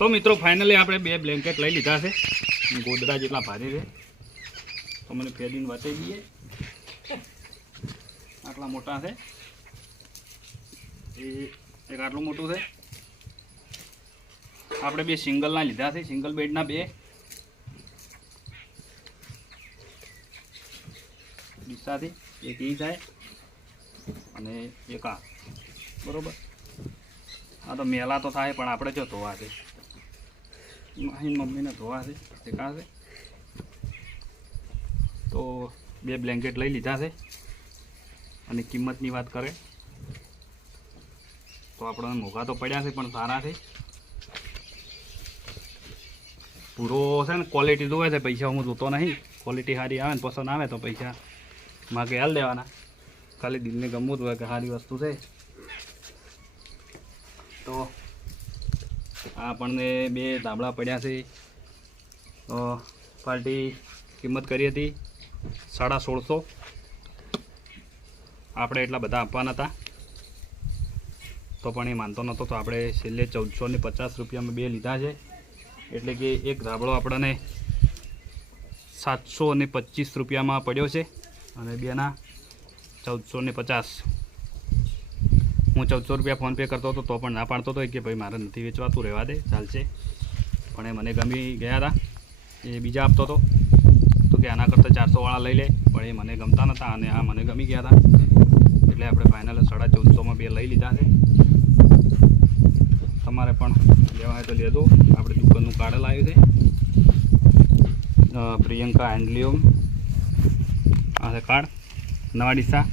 તો મિત્રો ફાઇનલી આપણે બે બ્લેન્કેટ લઈ લીધા છે, ગોદડા જેટલા ભારે છે. તો મને ફેરીને બતાવી દઈએ, આટલા મોટા છે, એ એક આટલું મોટું છે. આપણે બે સિંગલના લીધા છે, સિંગલ બેડના બે દિશાથી, એક ઈ થાય અને એક આ, બરોબર. આ તો મેલા તો થાય પણ આપણે જો ધોવા છે, મારી મમ્મીને ધોવા છે, એક આ છે. તો બે બ્લેન્કેટ લઈ લીધા છે અને કિંમતની વાત કરે તો આપણને મોંઘા તો પડ્યા છે પણ સારા છે. પૂરો છે ને ક્વોલિટી જોવે છે, પૈસા હું જોતો નહીં. ક્વોલિટી સારી આવે ને પસંદ આવે તો પૈસા માગે હાલ દેવાના. ખાલી દિલને ગમવું જ હોય કે સારી વસ્તુ છે. તો આપણને બે ધાબળા પડ્યા છે. પાર્ટી કિંમત કરી હતી 1650. આપણે એટલા બધા આપવાના હતા તો પણ એ માનતો નહોતો, તો આપણે છેલ્લે 1450 રૂપિયામાં બે લીધા છે. એટલે કે એક ધાબળો આપણને 725 રૂપિયામાં પડ્યો છે અને બેના 1450. હું 1400 રૂપિયા ફોનપે કરતો હતો તો પણ ના પાડતો હતો કે ભાઈ મારે નથી વેચવાતું, રહેવા દે, ચાલશે. પણ એ મને ગમી ગયા હતા. એ બીજા આપતો હતો તો કે આના કરતાં 400વાળા લઈ લે, પણ એ મને ગમતા નહોતા અને આ મને ગમી ગયા હતા. એટલે આપણે ફાઇનલ 1450માં બે લઈ લીધા છે. તમારે પણ લેવા હોય તો લેજો. આપણે દુકાનનું કાર્ડ લાવ્યું છે, પ્રિયંકા હેન્ડલ્યુમ. આ છે કાર્ડ, નવા ડીસા,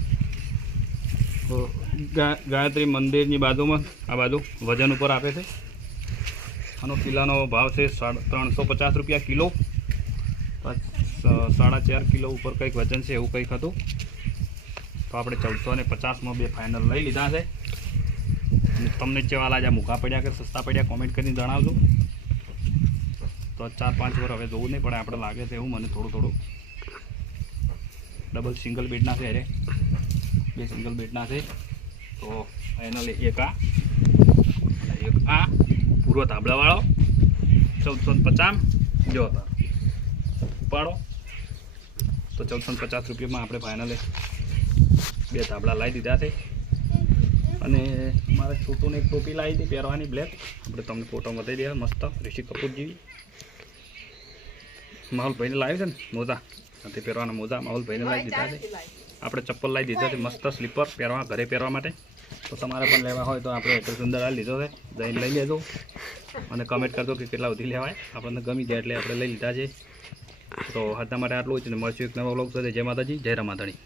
ગાયત્રી મંદિરની બાજુમાં. આ બાજુ વજન ઉપર આપે છે. આનો કિલ્લાનો ભાવ છે 350 રૂપિયા કિલો. 4.5 કિલો ઉપર કંઈક વજન છે, એવું કંઈક હતું. તો આપણે 1450માં બે ફાઇનલ લઈ લીધા છે. તમને કેવા લાગ્યા, મોંઘા પડ્યા કે સસ્તા પડ્યા, કોમેન્ટ કરીને જણાવજો. તો 4-5 વાર હવે જોવું નહીં પડે, આપણે લાગે છે એવું મને થોડું. ડબલ સિંગલ બેડના છે, અરે બે સિંગલ બેડના છે. તો ફાઇનલ એક આ પૂરો ધાબળાવાળો 1450 જો હતા ઉપાડો. તો 1450 રૂપિયામાં આપણે ફાઇનલે બે ધાબળા લાવી દીધા છે. અને મારે છોટુને એક ટોપી લાવી હતી પહેરવાની, બ્લેક. આપણે તમને ફોટો બતાવી દઈએ, મસ્ત ઋષિ કપૂર જેવી. માહોલભાઈને લાવી છે ને મોજા, તે પહેરવાના મોજા માહોલભાઈને લાવી દીધા છે. આપણે ચપ્પલ લાવી દીધા છે મસ્ત સ્લીપર પહેરવા, ઘરે પહેરવા માટે. તો તમારે પણ લેવા હોય તો આપણે એડ્રેસ અંદર આ લીધો છે, જઈને લઈ લેજો અને કમેન્ટ કરજો કે કેટલા સુધી લેવાય. આપણને ગમી જાય એટલે આપણે લઈ લીધા છે. તો આજના માટે આટલું જ ને મળશું એક નવા વ્લોગ સાથે. જય માતાજી, જય રમાધણી.